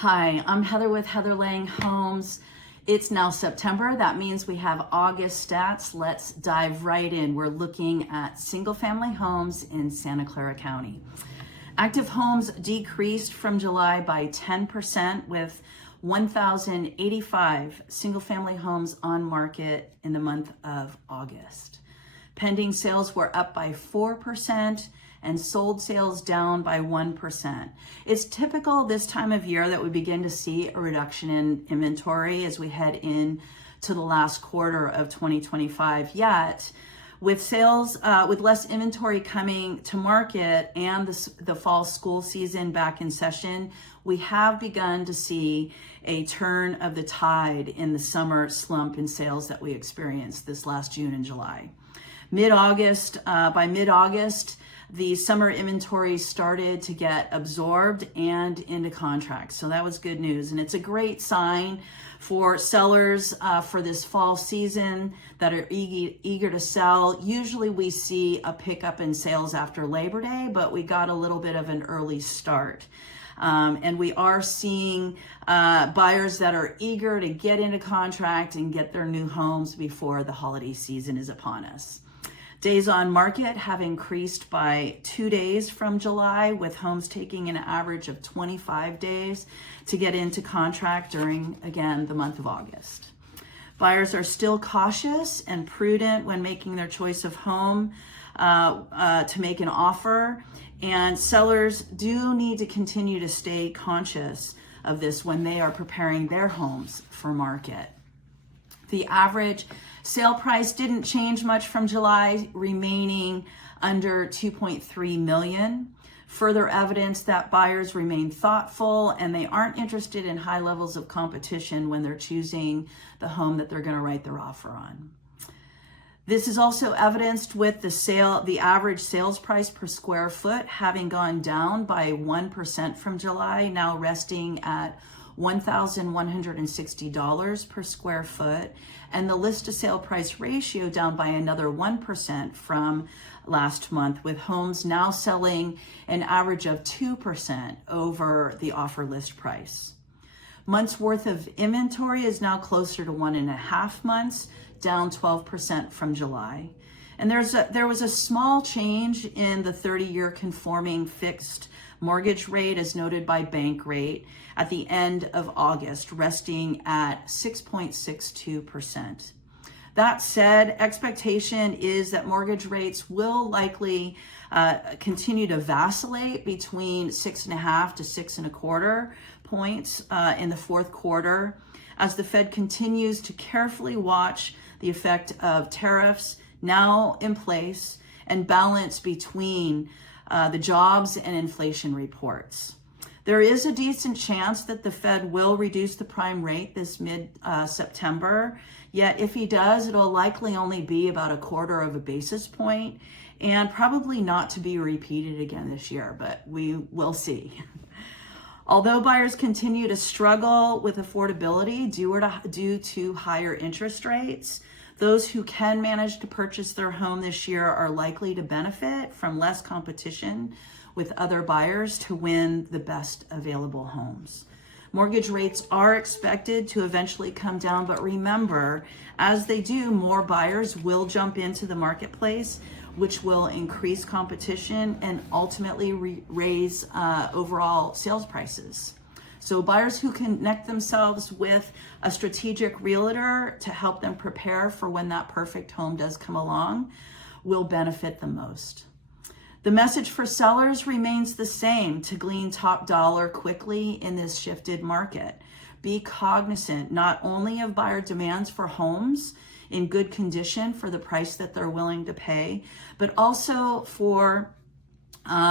Hi, I'm Heather with Heather Lange Homes. It's now September. That means we have August stats. Let's dive right in. We're looking at single family homes in Santa Clara County. Active homes decreased from July by 10% with 1,085 single family homes on market in the month of August. Pending sales were up by 4% and sold sales down by 1%. It's typical this time of year that we begin to see a reduction in inventory as we head in to the last quarter of 2025. Yet, with sales, with less inventory coming to market and the fall school season back in session, we have begun to see a turn of the tide in the summer slump in sales that we experienced this last June and July. By mid-August, the summer inventory started to get absorbed and into contracts. So that was good news. And it's a great sign for sellers for this fall season that are eager to sell. Usually we see a pickup in sales after Labor Day, but we got a little bit of an early start. And we are seeing buyers that are eager to get into contract and get their new homes before the holiday season is upon us. Days on market have increased by 2 days from July, with homes taking an average of 25 days to get into contract during, again, the month of August. Buyers are still cautious and prudent when making their choice of home to make an offer, and sellers do need to continue to stay conscious of this when they are preparing their homes for market. The average sale price didn't change much from July, remaining under $2.3 million. Further evidence that buyers remain thoughtful and they aren't interested in high levels of competition when they're choosing the home that they're going to write their offer on. This is also evidenced with the average sales price per square foot having gone down by 1% from July, now resting at $1,160 per square foot, and the list to sale price ratio down by another 1% from last month, with homes now selling an average of 2% over the offer list price. Months worth of inventory is now closer to 1.5 months, down 12% from July. And there was a small change in the 30-year conforming fixed mortgage rate, as noted by Bank Rate, at the end of August, resting at 6.62%. That said, expectation is that mortgage rates will likely continue to vacillate between 6.5 to 6.25 points in the fourth quarter, as the Fed continues to carefully watch the effect of tariffs now in place and balance between the jobs and inflation reports. There is a decent chance that the Fed will reduce the prime rate this mid-September, yet if he does, it'll likely only be about 1/4 basis point and probably not to be repeated again this year, but we will see. Although buyers continue to struggle with affordability due to higher interest rates, those who can manage to purchase their home this year are likely to benefit from less competition with other buyers to win the best available homes. Mortgage rates are expected to eventually come down, but remember, as they do, more buyers will jump into the marketplace, which will increase competition and ultimately raise overall sales prices. So buyers who connect themselves with a strategic realtor to help them prepare for when that perfect home does come along will benefit the most. The message for sellers remains the same: to glean top dollar quickly in this shifted market. Be cognizant not only of buyer demands for homes in good condition for the price that they're willing to pay, but also for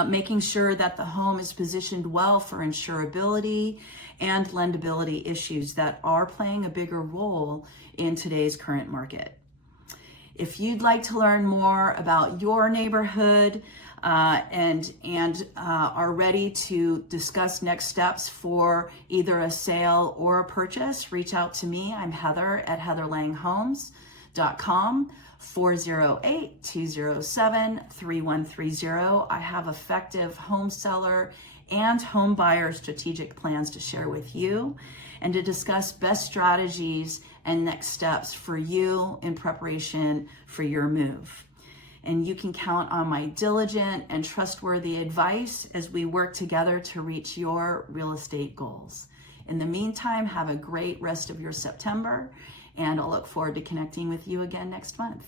making sure that the home is positioned well for insurability and lendability issues that are playing a bigger role in today's current market. If you'd like to learn more about your neighborhood and are ready to discuss next steps for either a sale or a purchase, reach out to me. I'm Heather at heatherlanghomes.com. 408-207-3130. I have effective home seller and home buyer strategic plans to share with you, and to discuss best strategies and next steps for you in preparation for your move. And you can count on my diligent and trustworthy advice as we work together to reach your real estate goals. In the meantime, have a great rest of your September, and I'll look forward to connecting with you again next month.